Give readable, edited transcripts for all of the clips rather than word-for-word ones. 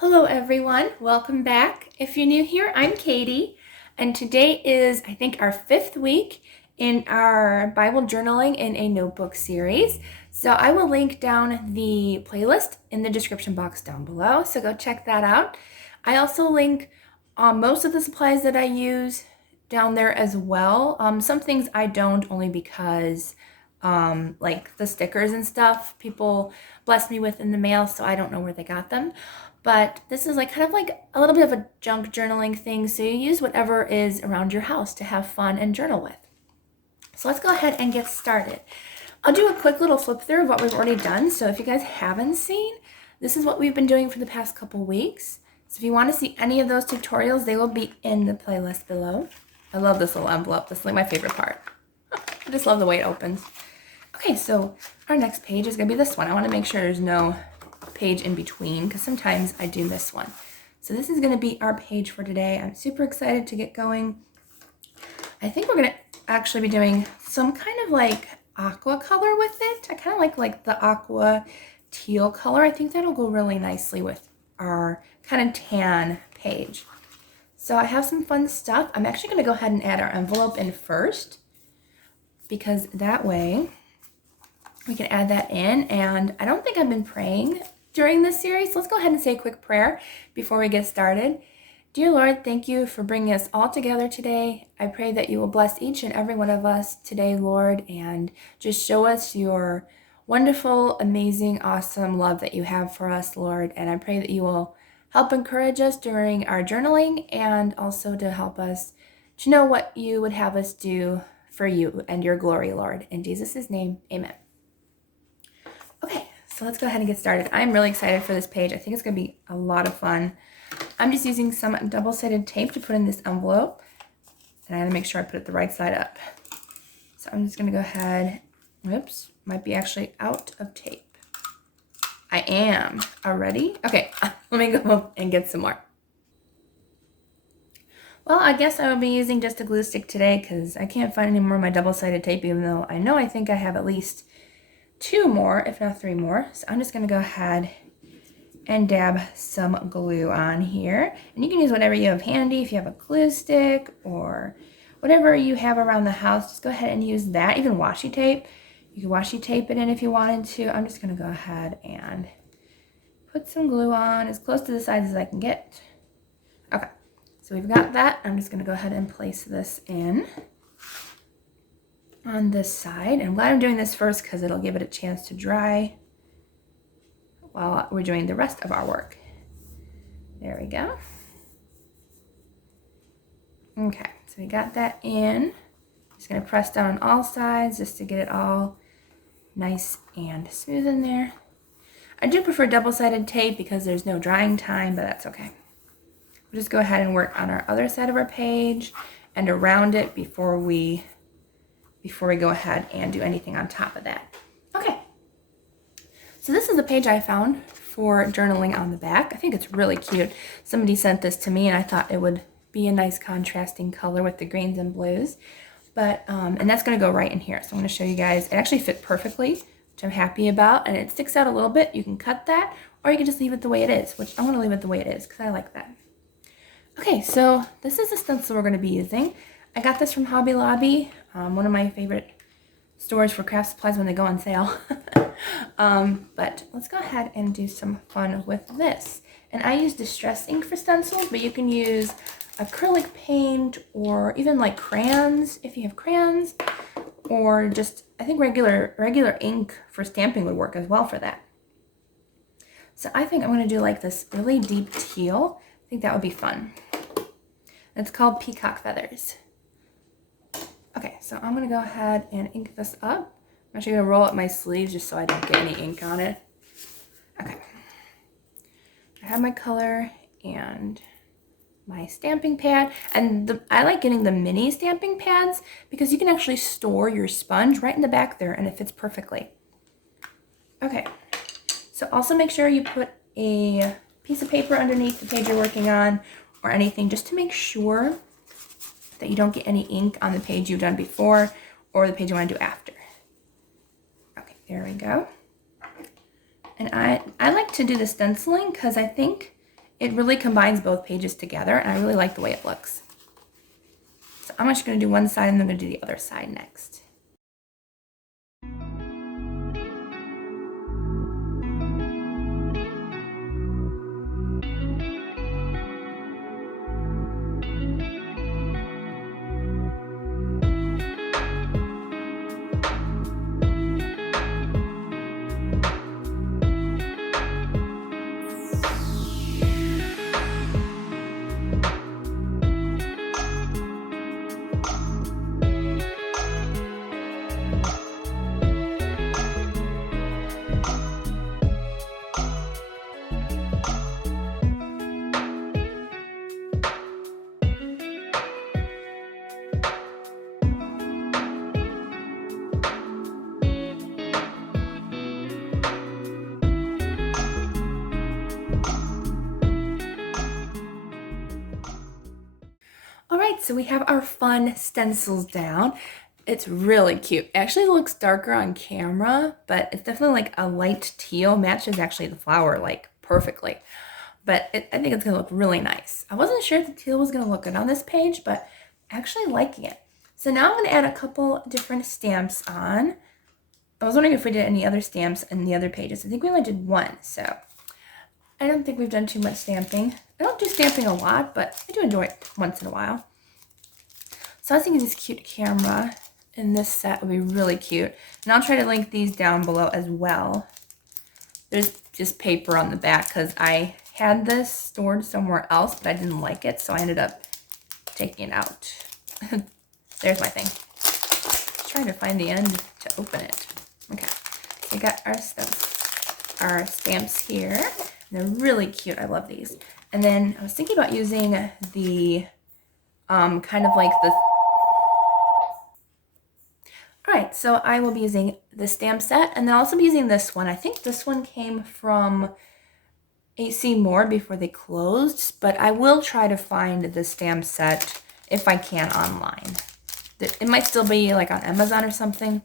Hello everyone, welcome back. If you're new here, I'm Katie, and today is, I think, our 5th week in our Bible journaling in a notebook series. So I will link down the playlist in the description box down below, so go check that out. I also link most of the supplies that I use down there as well. Some things I don't, only because like the stickers and stuff people blessed me with in the mail, so I don't know where they got them. But this is like kind of like a little bit of a junk journaling thing, so you use whatever is around your house to have fun and journal with. So let's go ahead and get started. I'll do a quick little flip through of what we've already done. So if you guys haven't seen, this is what we've been doing for the past couple weeks. So if you want to see any of those tutorials, they will be in the playlist below. I love this little envelope. This is like my favorite part. I just love the way it opens. Okay, so our next page is going to be this one. I want to make sure there's no page in between because sometimes I do miss one. So this is going to be our page for today. I'm super excited to get going. I think we're going to actually be doing some kind of like aqua color with it. I kind of like the aqua teal color. I think that'll go really nicely with our kind of tan page. So I have some fun stuff. I'm actually going to go ahead and add our envelope in first, because that way we can add that in. And I don't think I've been praying during this series. So let's go ahead and say a quick prayer before we get started. Dear Lord, thank you for bringing us all together today. I pray that you will bless each and every one of us today, Lord, and just show us your wonderful, amazing, awesome love that you have for us, Lord. And I pray that you will help encourage us during our journaling, and also to help us to know what you would have us do for you and your glory, Lord. In Jesus' name, amen. Okay, so let's go ahead and get started. I'm really excited for this page. I think it's going to be a lot of fun. I'm just using some double-sided tape to put in this envelope, and I got to make sure I put it the right side up. So I'm just going to go ahead. Whoops, might be actually out of tape. I am already. Okay, let me go and get some more. Well, I guess I will be using just a glue stick today because I can't find any more of my double-sided tape, even though I think I have at least 2 more, if not 3 more. So I'm just going to go ahead and dab some glue on here. And you can use whatever you have handy. If you have a glue stick or whatever you have around the house, just go ahead and use that. Even washi tape. You can washi tape it in if you wanted to. I'm just going to go ahead and put some glue on as close to the sides as I can get. Okay, so we've got that. I'm just going to go ahead and place this in on this side. And I'm glad I'm doing this first because it'll give it a chance to dry while we're doing the rest of our work. There we go. Okay, so we got that in. Just going to press down on all sides just to get it all nice and smooth in there. I do prefer double-sided tape because there's no drying time, but that's okay. We'll just go ahead and work on our other side of our page and around it before we go ahead and do anything on top of that. Okay, so this is a page I found for journaling on the back. I think it's really cute. Somebody sent this to me and I thought it would be a nice contrasting color with the greens and blues. But, and that's going to go right in here. So I'm going to show you guys. It actually fit perfectly, which I'm happy about. And it sticks out a little bit. You can cut that, or you can just leave it the way it is, which I want to leave it the way it is because I like that. Okay, so this is the stencil we're going to be using. I got this from Hobby Lobby, one of my favorite stores for craft supplies when they go on sale. But let's go ahead and do some fun with this. And I use Distress ink for stencils, but you can use acrylic paint or even like crayons if you have crayons, or just, I think regular ink for stamping would work as well for that. So I think I'm going to do like this really deep teal. I think that would be fun. It's called Peacock Feathers. Okay, so I'm going to go ahead and ink this up. I'm actually going to roll up my sleeves just so I don't get any ink on it. Okay. I have my color and my stamping pad. And I like getting the mini stamping pads because you can actually store your sponge right in the back there and it fits perfectly. Okay, so also make sure you put a piece of paper underneath the page you're working on or anything, just to make sure that you don't get any ink on the page you've done before or the page you want to do after. Okay, there we go. And I like to do the stenciling because I think it really combines both pages together, and I really like the way it looks. So I'm just going to do one side and then I'm going to do the other side next. All right, so we have our fun stencils down. It's really cute. It actually looks darker on camera, but it's definitely like a light teal. Matches actually the flower like perfectly. But I think it's gonna look really nice. I wasn't sure if the teal was gonna look good on this page, but actually liking it. So now I'm gonna add a couple different stamps on. I was wondering if we did any other stamps in the other pages. I think we only did one, so I don't think we've done too much stamping. I don't do stamping a lot, but I do enjoy it once in a while. So I was thinking this cute camera in this set would be really cute. And I'll try to link these down below as well. There's just paper on the back because I had this stored somewhere else, but I didn't like it, so I ended up taking it out. There's my thing. Just trying to find the end to open it. Okay, we got our stamps here. They're really cute. I love these. And then I was thinking about using the kind of like the... Alright, so I will be using the stamp set, and then I'll also be using this one. I think this one came from AC Moore before they closed, but I will try to find the stamp set if I can online. It might still be like on Amazon or something,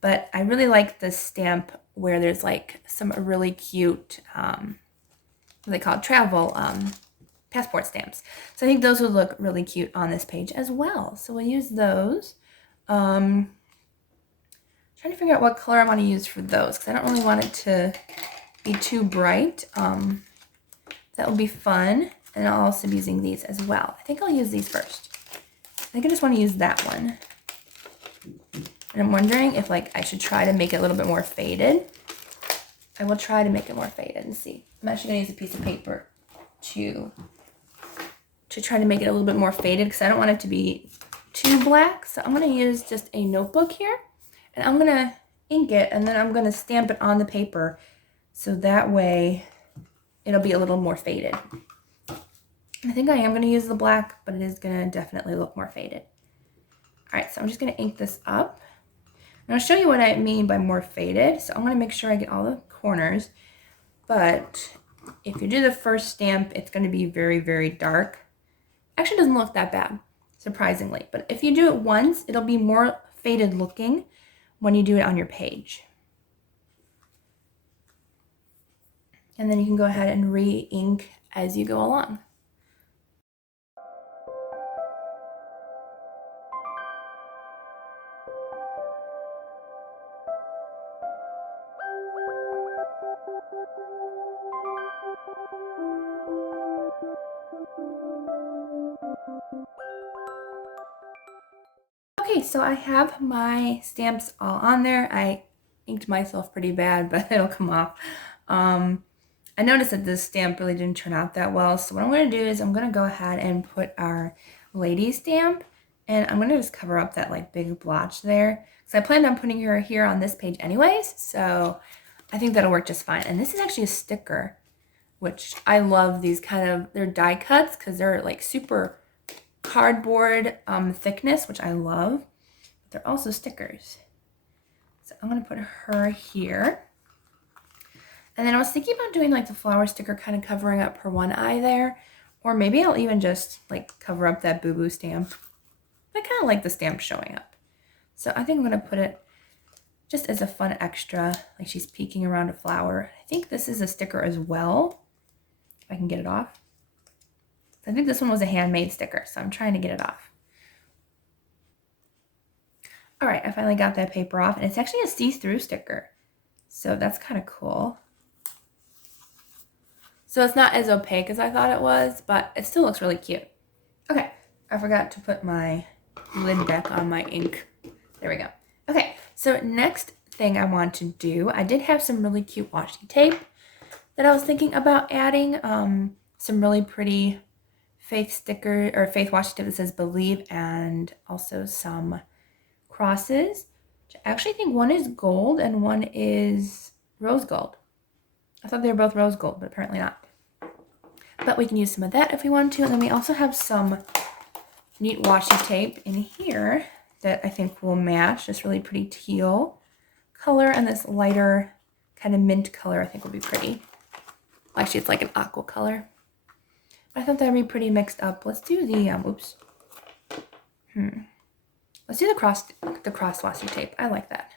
but I really like the stamp where there's like some really cute, what they call it, travel passport stamps. So I think those would look really cute on this page as well. So we'll use those. Trying to figure out what color I want to use for those because I don't really want it to be too bright. That will be fun. And I'll also be using these as well. I think I'll use these first. I think I just want to use that one. And I'm wondering if like I should try to make it a little bit more faded. I will try to make it more faded and see. I'm actually going to use a piece of paper to try to make it a little bit more faded because I don't want it to be too black. So I'm going to use just a notebook here. And I'm going to ink it, and then I'm going to stamp it on the paper so that way it'll be a little more faded. I think I am going to use the black, but it is going to definitely look more faded. All right, so I'm just going to ink this up. And I'll show you what I mean by more faded. So I'm going to make sure I get all the corners. But if you do the first stamp, it's going to be very, very dark. Actually, it doesn't look that bad, surprisingly. But if you do it once, it'll be more faded looking when you do it on your page. And then you can go ahead and re-ink as you go along. Okay, so I have my stamps all on there. I inked myself pretty bad, but it'll come off. I noticed that this stamp really didn't turn out that well, so what I'm going to do is I'm going to go ahead and put our lady stamp, and I'm going to just cover up that like big blotch there, because I planned on putting her here on this page anyways, so I think that'll work just fine. And this is actually a sticker, which I love these kind of, they're die cuts because they're like super cardboard thickness, which I love. But they're also stickers. So I'm going to put her here. And then I was thinking about doing like the flower sticker kind of covering up her one eye there. Or maybe I'll even just like cover up that boo-boo stamp. I kind of like the stamp showing up. So I think I'm going to put it just as a fun extra, like she's peeking around a flower. I think this is a sticker as well. if I can get it off. I think this one was a handmade sticker, so I'm trying to get it off. All right, I finally got that paper off, and it's actually a see-through sticker. So that's kind of cool. So it's not as opaque as I thought it was, but it still looks really cute. Okay, I forgot to put my lid back on my ink. There we go. Okay, so next thing I want to do, I did have some really cute washi tape that I was thinking about adding. Some really pretty faith sticker or faith washi tape that says believe, and also some crosses. I actually think one is gold and one is rose gold. I thought they were both rose gold, but apparently not. But we can use some of that if we want to. And then we also have some neat washi tape in here that I think will match this really pretty teal color, and this lighter kind of mint color I think will be pretty. Actually, it's like an aqua color. But I thought that would be pretty mixed up. Let's do the, Let's do the cross washi tape. I like that.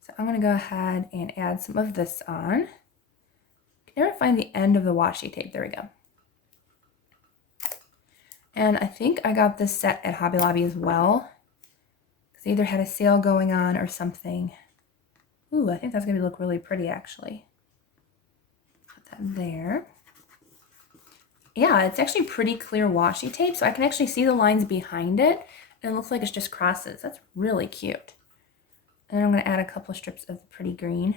So I'm going to go ahead and add some of this on. I can never find the end of the washi tape. There we go. And I think I got this set at Hobby Lobby as well, because they either had a sale going on or something. Ooh, I think that's going to look really pretty, actually. Put that there. Yeah, it's actually pretty clear washi tape, so I can actually see the lines behind it, and it looks like it's just crosses. That's really cute. And then I'm going to add a couple of strips of the pretty green,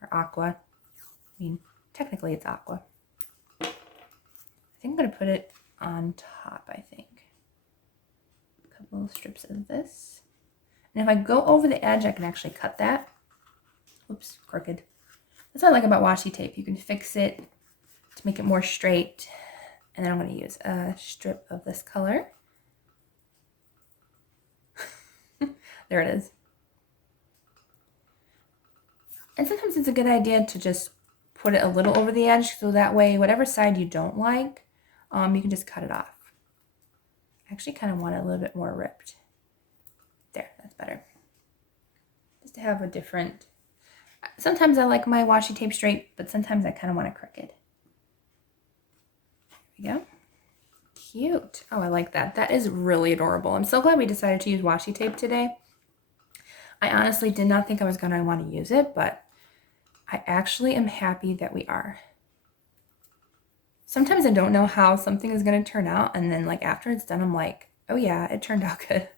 or aqua. I mean, technically it's aqua. I think I'm going to put it on top, I think. A couple of strips of this. And if I go over the edge, I can actually cut that. Oops, crooked. That's what I like about washi tape. You can fix it to make it more straight. And then I'm going to use a strip of this color. There it is. And sometimes it's a good idea to just put it a little over the edge, so that way whatever side you don't like, you can just cut it off. I actually kind of want it a little bit more ripped. There, that's better. Just to have a different... Sometimes I like my washi tape straight, but sometimes I kind of want it crooked. There we go. Cute. Oh, I like that. That is really adorable. I'm so glad we decided to use washi tape today. I honestly did not think I was going to want to use it, but I actually am happy that we are. Sometimes I don't know how something is going to turn out, and then like after it's done, I'm like, oh yeah, it turned out good.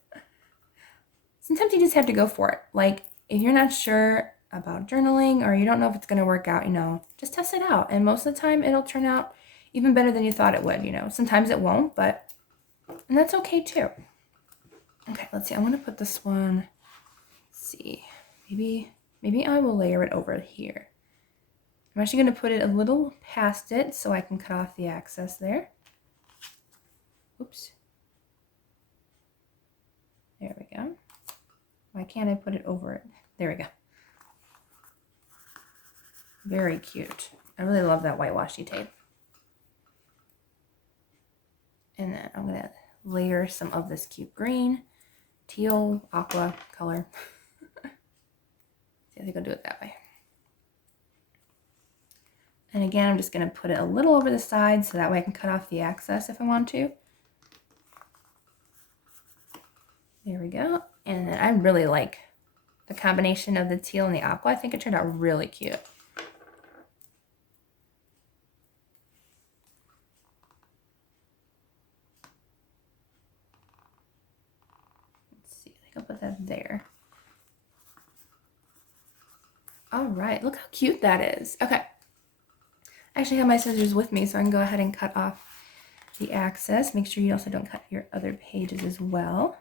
Sometimes you just have to go for it. Like if you're not sure about journaling or you don't know if it's going to work out, just test it out. And most of the time it'll turn out even better than you thought it would, Sometimes it won't, and that's okay too. Okay, let's see. I want to put this one, let's see, maybe I will layer it over here. I'm actually going to put it a little past it so I can cut off the excess there. Oops. There we go. Why can't I put it over it? There we go. Very cute. I really love that white washi tape. And then I'm going to layer some of this cute green, teal, aqua color. I think I'll do it that way. And again, I'm just going to put it a little over the side so that way I can cut off the excess if I want to. There we go. And then I really like the combination of the teal and the aqua. I think it turned out really cute. Let's see, I think I'll put that there. All right, look how cute that is. Okay. I actually have my scissors with me, so I can go ahead and cut off the excess. Make sure you also don't cut your other pages as well.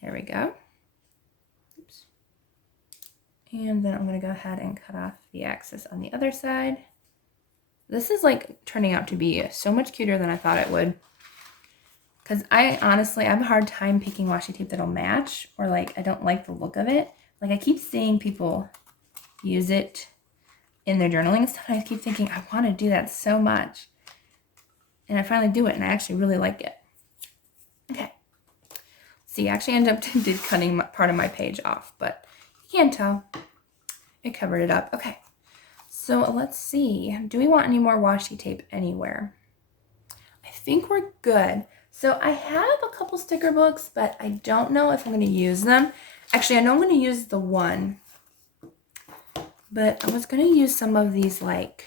There we go. Oops. And then I'm going to go ahead and cut off the excess on the other side. This is like turning out to be so much cuter than I thought it would. Because I honestly have a hard time picking washi tape that'll match, or like I don't like the look of it. Like I keep seeing people use it in their journaling stuff, and I keep thinking, I want to do that so much. And I finally do it, and I actually really like it. Okay. See, I actually ended up cutting part of my page off, but you can't tell. It covered it up. Okay. So let's see. Do we want any more washi tape anywhere? I think we're good. So I have a couple sticker books, but I don't know if I'm going to use them. Actually, I know I'm going to use the one, but I was going to use some of these like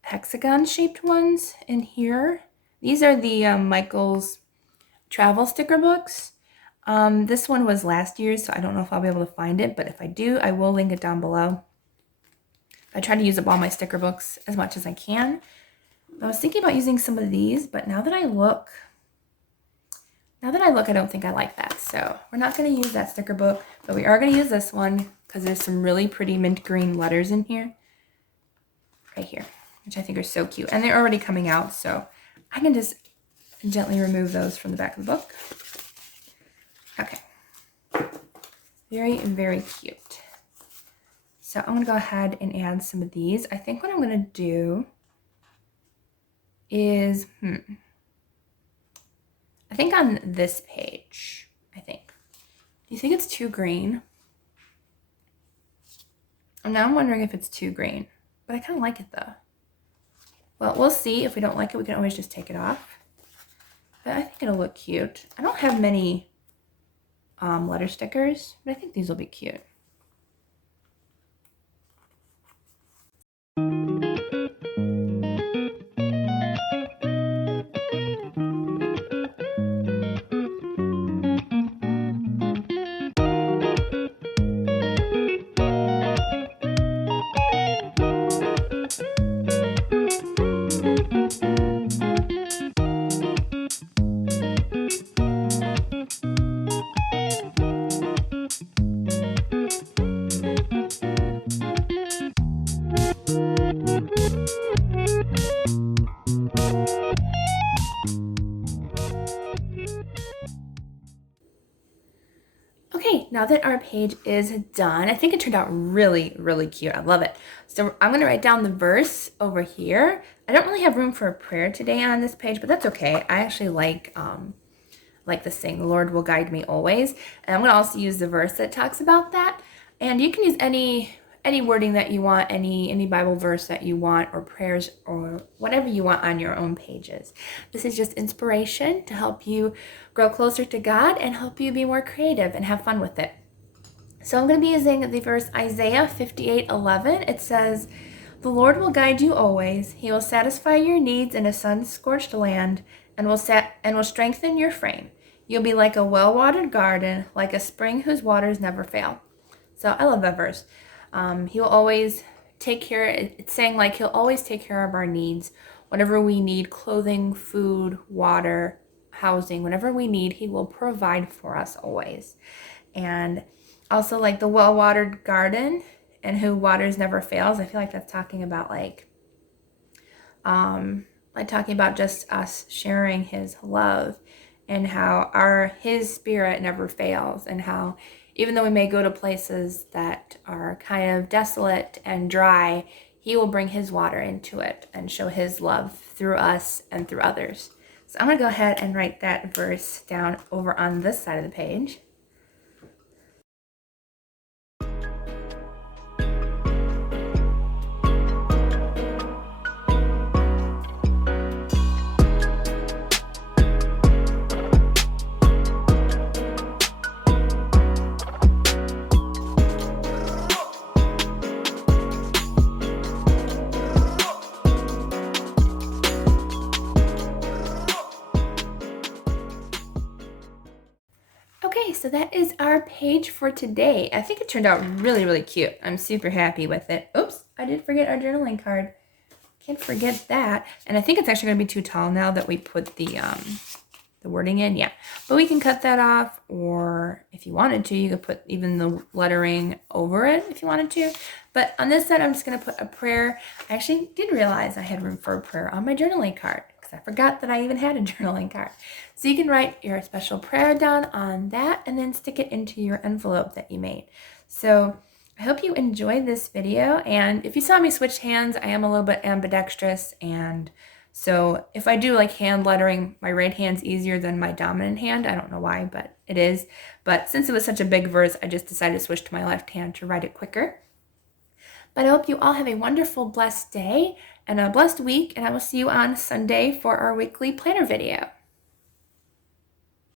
hexagon shaped ones in here. These are the Michael's travel sticker books. This one was last year's, so I don't know if I'll be able to find it, but if I do, I will link it down below. I try to use up all my sticker books as much as I can. I was thinking about using some of these, but now that I look, I don't think I like that. So we're not going to use that sticker book, but we are going to use this one because there's some really pretty mint green letters in here, right here, which I think are so cute. And they're already coming out, so I can just gently remove those from the back of the book. Okay. Very, very cute. So I'm going to go ahead and add some of these. I think what I'm going to do is, I think on this page, do you think it's too green? And now I'm wondering if it's too green, but I kind of like it though. Well, we'll see. If we don't like it, we can always just take it off. But I think it'll look cute. I don't have many letter stickers, but I think these will be cute. Okay, now that our page is done, I think it turned out really, really cute. I love it. So I'm going to write down the verse over here. I don't really have room for a prayer today on this page, but that's okay. I actually like the saying, "The Lord will guide me always." And I'm going to also use the verse that talks about that. And you can use any wording that you want, any Bible verse that you want, or prayers, or whatever you want on your own pages. This is just inspiration to help you grow closer to God and help you be more creative and have fun with it. So I'm going to be using the verse Isaiah 58:11. It says, "The Lord will guide you always. He will satisfy your needs in a sun-scorched land and will strengthen your frame. You'll be like a well-watered garden, like a spring whose waters never fail." So I love that verse. He will always take care. It's saying like he'll always take care of our needs. Whatever we need, clothing, food, water, housing, whatever we need, he will provide for us always. And also like the well-watered garden and who waters never fails. I feel like that's talking about talking about just us sharing his love and how his spirit never fails, and how even though we may go to places that are kind of desolate and dry, he will bring his water into it and show his love through us and through others. So I'm going to go ahead and write that verse down over on this side of the page. Okay, so that is our page for today. I think it turned out really, really cute. I'm super happy with it. Oops, I did forget our journaling card. Can't forget that. And I think it's actually going to be too tall now that we put the wording in. Yeah, but we can cut that off, or if you wanted to, you could put even the lettering over it if you wanted to. But on this side, I'm just going to put a prayer. I actually did realize I had room for a prayer on my journaling card, I forgot that I even had a journaling card. So you can write your special prayer down on that and then stick it into your envelope that you made. So I hope you enjoyed this video. And if you saw me switch hands, I am a little bit ambidextrous. And so if I do like hand lettering, my right hand's easier than my dominant hand. I don't know why, but it is. But since it was such a big verse, I just decided to switch to my left hand to write it quicker. But I hope you all have a wonderful, blessed day and a blessed week, and I will see you on Sunday for our weekly planner video.